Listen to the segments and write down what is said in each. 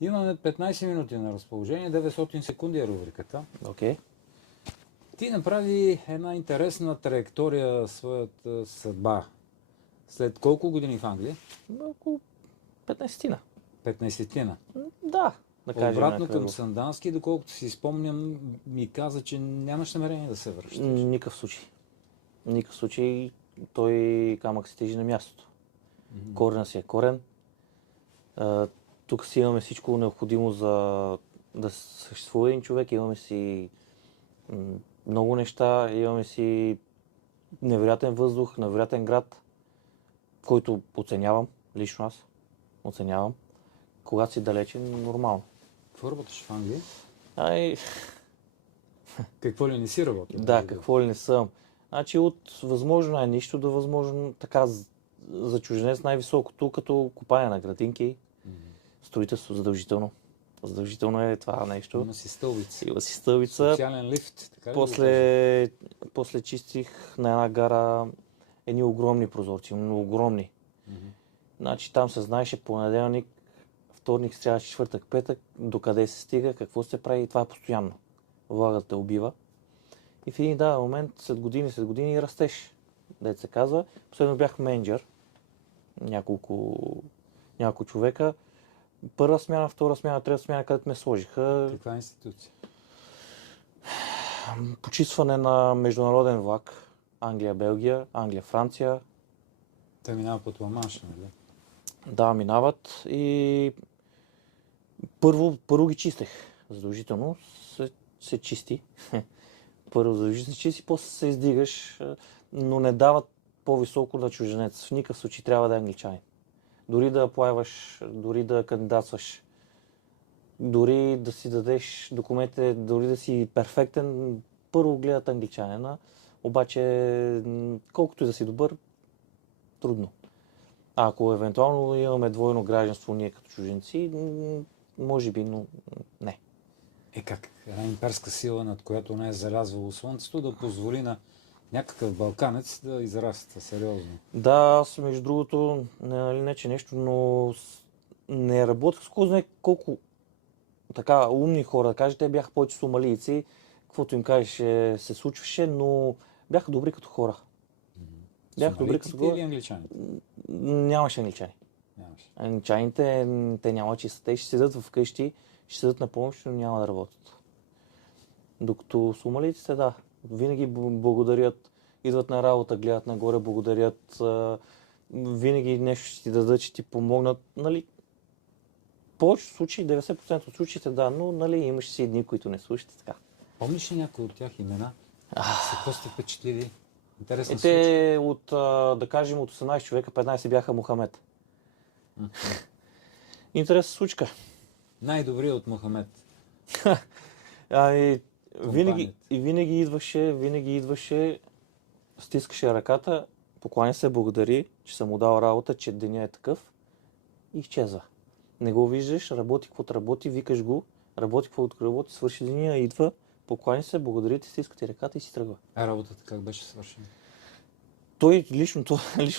Имаме 15 минути на разположение, 900 секунди е рубриката. Окей. Ти направи една интересна траектория, своята съдба. След колко години в Англия? Около 15-тина. 15-тина. Да, да кажем. Обратно към Сандански, доколкото си спомням, ми каза, че нямаш намерение да се връщаш. Никакъв случай. Никакъв случай. Той камък се тежи на мястото. Корена си е корен. Тук си имаме всичко необходимо за да съществува един човек. Имаме си много неща. Имаме си невероятен въздух, невероятен град, който оценявам. Лично аз оценявам. Когато си далече, нормално. Какво работиш в Англия? Ай, Какво ли не си работил? да, какво ли не съм. Значи от възможно най-нищо до възможно така за чужденец най-високото, като копаене на градинки, строителство задължително. Задължително е това нещо. Има си стълбица. Има си стълбица. Социален лифт. Така ли го кажа? После чистих на една гара едни огромни прозорци, много огромни. Значи там се знаеше понеделник, вторник, сряда, четвъртък, петък, докъде се стига, какво се прави и това е постоянно. Влагата те убива. И в един даден момент, след години растеш. Дето се казва. Последно бях менеджер. Няколко човека. Първа смяна, втора смяна, трета смяна, където ме сложиха. Каква институция? Почистване на международен влак. Англия-Белгия, Англия-Франция. Те минава под Ла-Манш, нали? Да, минават и първо ги чистех. Задължително се чисти. Първо задължително се чисти, после се издигаш, но не дават по-високо на чужденец. В никакъв случай трябва да е англичанин. Дори да плаваш, дори да кандидатстваш, дори да си дадеш документите, дори да си перфектен, първо гледат англичанина, обаче колкото и да си добър, трудно. Ако евентуално имаме двойно гражданство ние като чужденци, може би, но не. Как? Една имперска сила, над която не е залязвало слънцето, да позволи на някакъв балканец да израста сериозно. Да, аз между другото, не че нещо, но не работех с кой знае колко така умни хора, да кажете, те бяха повече сомалийци, каквото им кажеше се случваше, но бяха добри като хора. Бяха добри като хора. Или англичаните? Нямаше англичани. Англичаните, те няма чиста. Те ще седат вкъщи, ще седат на помощ, но няма да работят. Докато сомалийците, да, винаги благодарят, идват на работа, гледат нагоре, благодарят, винаги нещо ще ти дадат, ще ти помогнат, нали. В повечето случаи, 90% от случаите, да, но нали, имаш си дни, които не слушат така. Помниш ли някой от тях имена? С какво сте впечатлили? Интересно те от, да кажем, от 18 човека, 15 бяха Мохамед. Интересна случка. Най-добрият от Мохамед. Винаги идваше, стискаше ръката, покланя се, благодари, че съм му дал работа, че деня е такъв и изчезва. Не го виждаш, работи каквото работи, викаш го, работи каквото работи, свърши деня, идва, покланя се, благодари ти, стиска ти ръката и си тръгва. А работата как беше свършена? Той, лично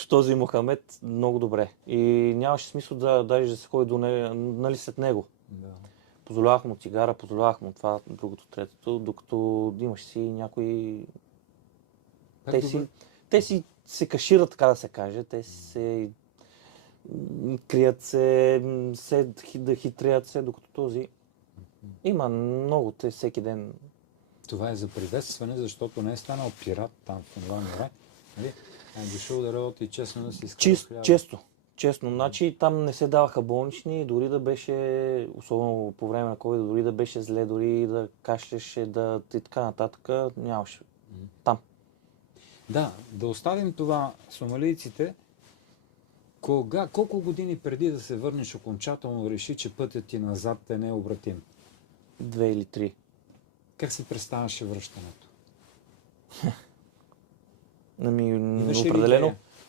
този Мохамед, много добре. И нямаше смисъл даже да се ходи до него, нали, след него. Да. Позволявах му цигара, позволявах му това, другото, третото, докато имаш си някои... Те си се кашират, така да се каже. Те се крият се, да хитреят се, докато този... Има много, те всеки ден... Това е за приветстване, защото не е станал пират там в това море. Нали? Е дошъл да работи честно да си изкара хляба. Честно. Значи там не се даваха болнични, дори да беше, особено по време на COVID, дори да беше зле, дори да кашляше, да и така нататък, нямаше. Там. Да оставим това сомалийците. Колко години преди да се върнеш окончателно реши, че пътят ти назад е необратим? 2 или 3. Как си представяше връщането?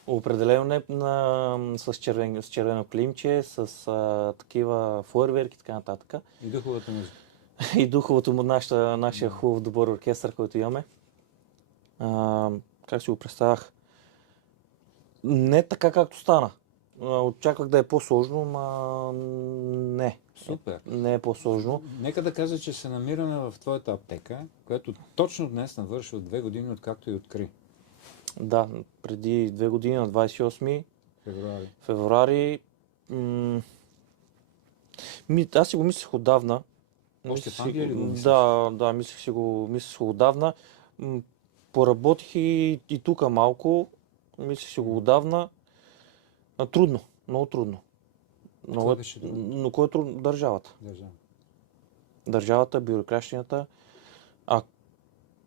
Определено не с червено климче, с такива фойерверки и така нататък. И духовата музика. И духовото му, нашия хубав добър оркестър, който имаме. Как си го представях? Не така както стана. Очаквах да е по-сложно, но не. Супер. Не е по-сложно. Нека да кажа, че се намираме в твоята аптека, която точно днес навършва 2 години, откакто я откри. Да, преди 2 години, на 28 Февруари. февруари. Аз си го мислех отдавна. Още Мислех в Англия ли го мислиш? Да, мислех го отдавна. Поработих и тук малко. Мислех си го отдавна. Трудно, много трудно. Кой беше трудно? Но кой е трудно? Държавата. Държава. Държавата, бюрокращината.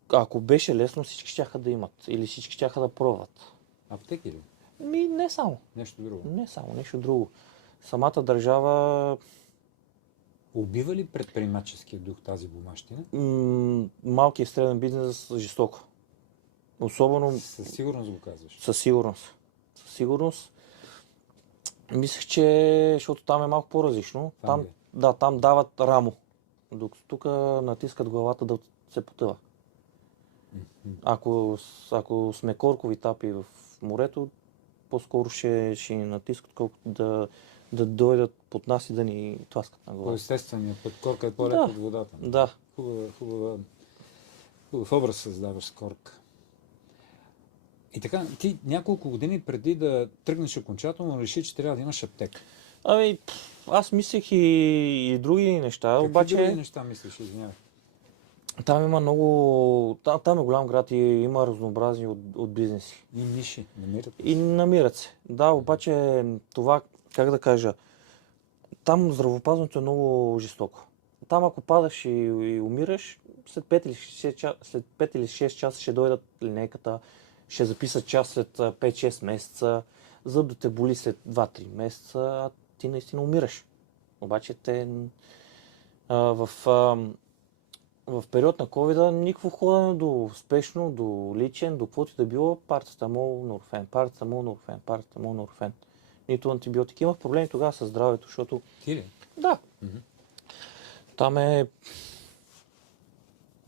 Ако беше лесно, всички щяха да имат. Или всички щяха да пробват. Аптеки ли? Не само. Нещо друго. Не само, нещо друго. Самата държава Убива ли предприемаческия дух тази бумащина? малкият и среден бизнес жестоко. Особено Със сигурност го казваш. със сигурност. Със сигурност. Мислех, че защото там е малко по-различно. Там, там дават рамо. Докато тук натискат главата да се потъва. Ако сме коркови тапи в морето, по-скоро ще ни натискат, колкото да дойдат под нас и да ни тласкат на глава. По-естествения път. Корка е по-лека от водата. Да. Хубав образ създаваш с корка. И така, ти няколко години преди да тръгнеш окончателно реши, че трябва да имаш аптека. Аз мислех и други неща, Какви обаче други неща мислиш, извинявай? там има много... Там е голям град и има разнообразни от бизнеси. И ниши намират. И намират се. Да, обаче това, как да кажа, там здравеопазването е много жестоко. Там ако падаш и умираш, след 5 или 6 часа ще дойдат линейката, ще записат час след 5-6 месеца, зъб да те боли след 2-3 месеца, а ти наистина умираш. Обаче в период на COVID никакво ходене до спешно, до личен, до каквото и да било, парацетамол, норфен. Нито антибиотики. Имах проблеми тогава с здравето, защото... Ти ли? Да. Там е...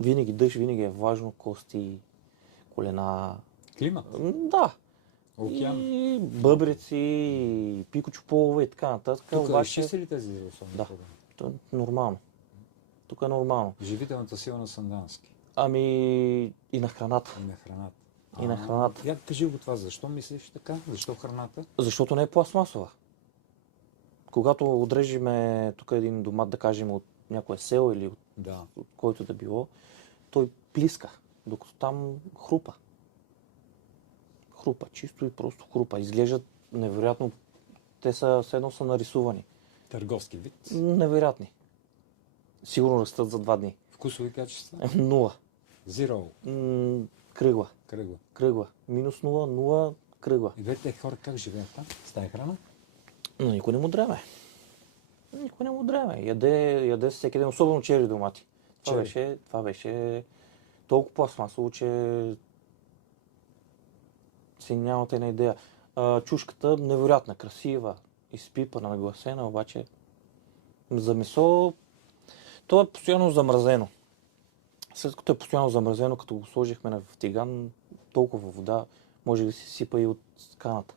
Винаги дъжд, винаги е важно, кости, колена... Климат? Да. Океан? И бъбреци, и пикочополове и така нататък. Тук обаче... изчисти ли тези здравословни Да. проблеми? Нормално. Тук е нормално. Живителната сила на Сандански. И на храната. И на храната. И на храната. Я кажи го това. Защо мислиш така? Защо храната? Защото не е пластмасова. Когато отрежиме тук един домат, да кажем, от някое село или от който да било, той плиска, докато там хрупа. Хрупа, чисто и просто хрупа. Изглеждат невероятно. Те са все едно са нарисувани. Търговски вид? Невероятни. Сигурно растат за 2 дни. Вкусови качества? 0. Zero. Кръгла. Кръгла. Минус 0, 0, кръгла. И двете хора как живеят там? С тая храна? Но никой не му дреме. Яде всеки ден, особено чери домати. Това беше толкова пластмасово, че си нямате една идея. Чушката невероятна, красива, изпипана, нагласена, обаче за месо то е постоянно замразено. След като е постоянно замразено, като го сложихме в тиган, толкова вода, може да си сипа и от каната.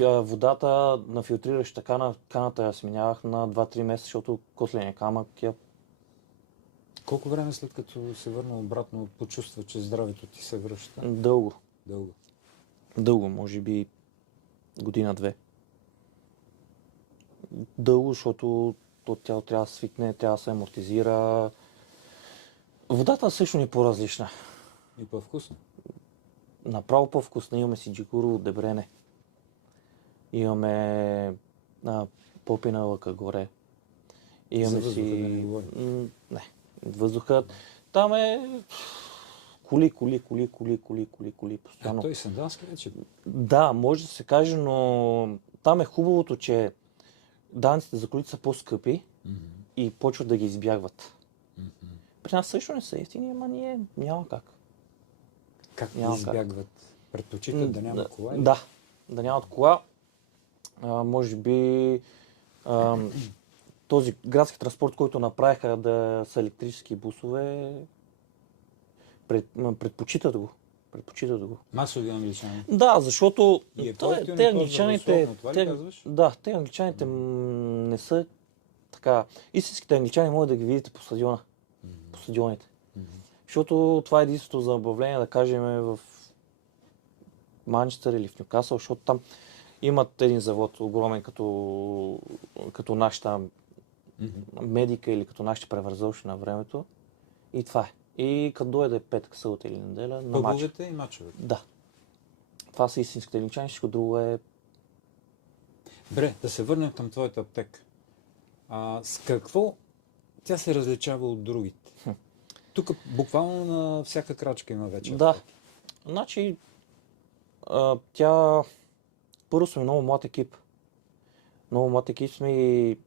Водата на филтриращата каната я сменявах на 2-3 месеца, защото котления камък я... Колко време след като се върна обратно, почувства, че здравето ти се връща? Дълго, може би година-2. Дълго, защото тяло трябва да свикне, трябва да се амортизира. Водата също ни е по-различна. И по-вкусна? Направо по-вкусна. Имаме си джигуро от дебрене. Имаме попина лъка горе. Имаме за въздуха да не говорим. Не. Въздухът. Там е коли. Постоянно. Той Сандански вече? Да, може да се каже, но там е хубавото, че данъците за колите са по-скъпи и почват да ги избягват. При нас също не са ефтини, ама ние няма как. Как ги избягват? Предпочитат да нямат кола? Да, да нямат кола. Може би този градски транспорт, който направиха да са електрически бусове, предпочитат го. Масови англичани? Да, защото те англичаните... те англичаните не са така, истинските англичани могат да ги видите по стадиона, по стадионите. Защото това е единството забавление, да кажем, в Манчестър или в Нюкасъл, защото там имат един завод огромен като нашата медика или като нашите превързълши на времето. И това е. И като дойде петък, събота или неделя, на матч. Пъбовете и мачовете. Да. Това са истинските англичани, всичко друго е... Добре, да се върнем към твоята аптека. С какво тя се различава от другите? Тук буквално на всяка крачка има вече. Да. Значи, тя... Първо сме много млад екип. Много млад екип сме и...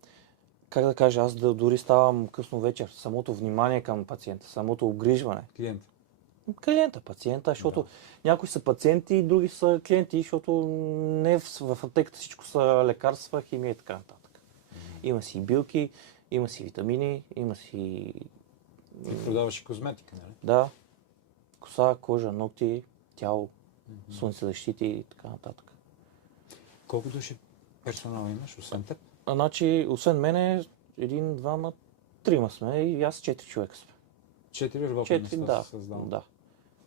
Как да кажа, аз дори ставам късно вечер. Самото внимание към пациента, самото обгрижване. Клиента, пациента, защото някои са пациенти, други са клиенти, защото не в аптеката всичко са лекарства, химия и така нататък. Има си билки, има си витамини, има си... И продаваш и козметика, нали? Да. Коса, кожа, ногти, тяло, слънцезащити и така нататък. Колко души персонал имаш, освен теб? Значи, освен мене, един, двама, трима сме и аз 4 човека сме. 4 работни места Да, се създава. да.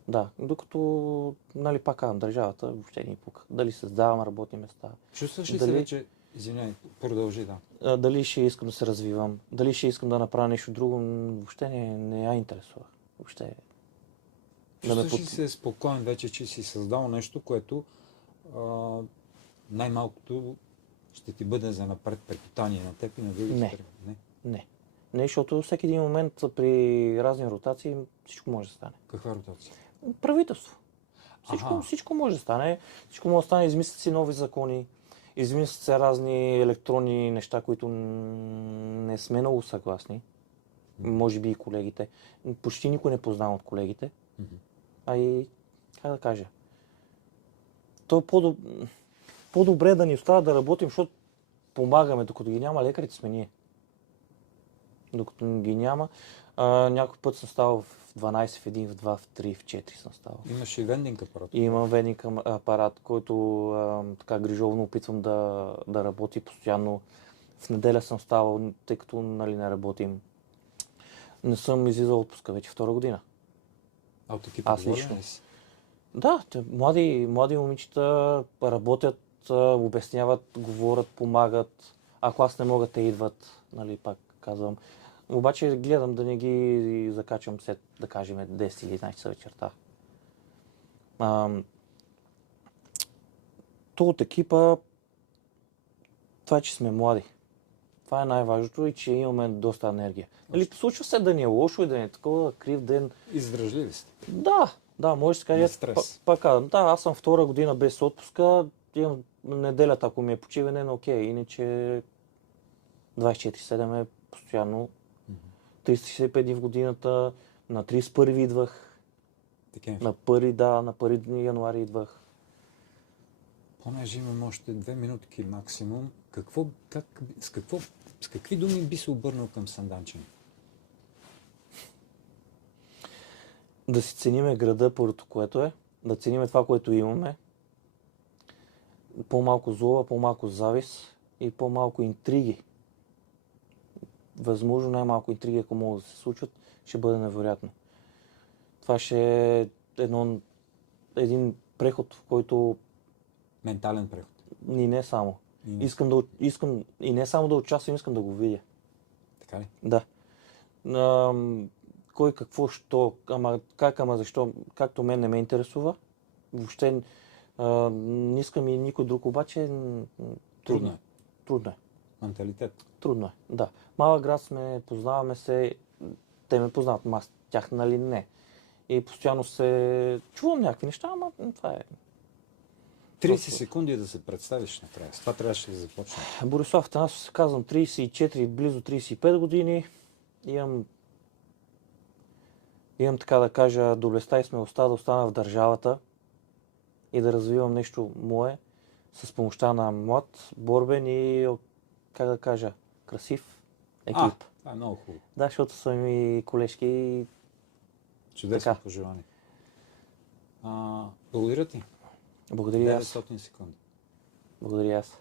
Да, докато, нали, пак казвам, държавата въобще ни пука. Дали създавам работни места. Чувстваш ли се вече, извиняй, продължи, да. Дали ще искам да се развивам, дали ще искам да направя нещо друго, въобще не я интересува. Въобще. Чувстваш ли се спокоен вече, че си създал нещо, което най-малкото ще ти бъде за напред препитание на теб и на другите? Не. Не, защото всеки един момент при разни ротации всичко може да стане. Каква ротация? Правителство. Всичко може да стане. Всичко може да стане. Измислят си нови закони, измислят се разни електронни неща, които не сме много съгласни. Може би и колегите. Почти никой не познава от колегите. А и, как да кажа, то е по-добре да ни остава да работим, защото помагаме. Докато ги няма лекарите, сме ние. Докато ги няма, някой път съм ставал в 12, в 1, в 2, в 3, в 4 съм ставал. Имаш и вендинг апарат? Имам вендинг апарат, който така грижовно опитвам да работи постоянно. В неделя съм ставал, тъй като нали, не работим. Не съм излизал отпуска вече 2 година. А от екипа доволен ли си? Да, млади момичета работят, обясняват, говорят, помагат. Ако аз не мога, те идват, нали, пак казвам. Обаче гледам да не ги закачам след, да кажем, 10 или 11 часа вечерта. То от екипа, това е, че сме млади. Това е най-важното и че имаме доста енергия. Нали, случва се да ни е лошо и да ни е такова крив ден. Издръжливи сте? Да, може да се каже. Пак казвам, да, аз съм 2 година без отпуска, имам неделята, ако ми е почиване, но окей, иначе 24/7 е постоянно. 365 дни в годината, на 31 идвах. На 1 януари идвах. Понеже имам още 2 минутки максимум, с какви думи би се обърнал към Санданчани? Да си цениме града, първото което е, да цениме това, което имаме. По-малко злоба, по-малко завист и по-малко интриги. Възможно най-малко интриги, ако могат да се случват, ще бъде невероятно. Това ще е един преход, в който... Ментален преход. И не само. Искам и не само да участвам, искам да го видя. Така ли? Да. Кой какво, що, ама защо, както мен не ме интересува. Въобще не искам и никой друг, обаче Трудно е. Трудно е. Менталитет. Трудно е, да. Малък град сме, познаваме се, те ме познават, аз тях нали не. И постоянно се чувам някакви неща, ама това е. 30 секунди да се представиш накрая. С това трябваше да започнем. Борислав Танасов, се казвам 34, близо 35 години. Имам така да кажа доблестта и смелостта да остана в държавата и да развивам нещо мое с помощта на млад, борбен и, как да кажа, красив екип. Това е много хубаво. Да, защото са ми колежки и чудесно пожелание. Благодаря ти. Благодаря аз. 900 секунди. Благодаря аз.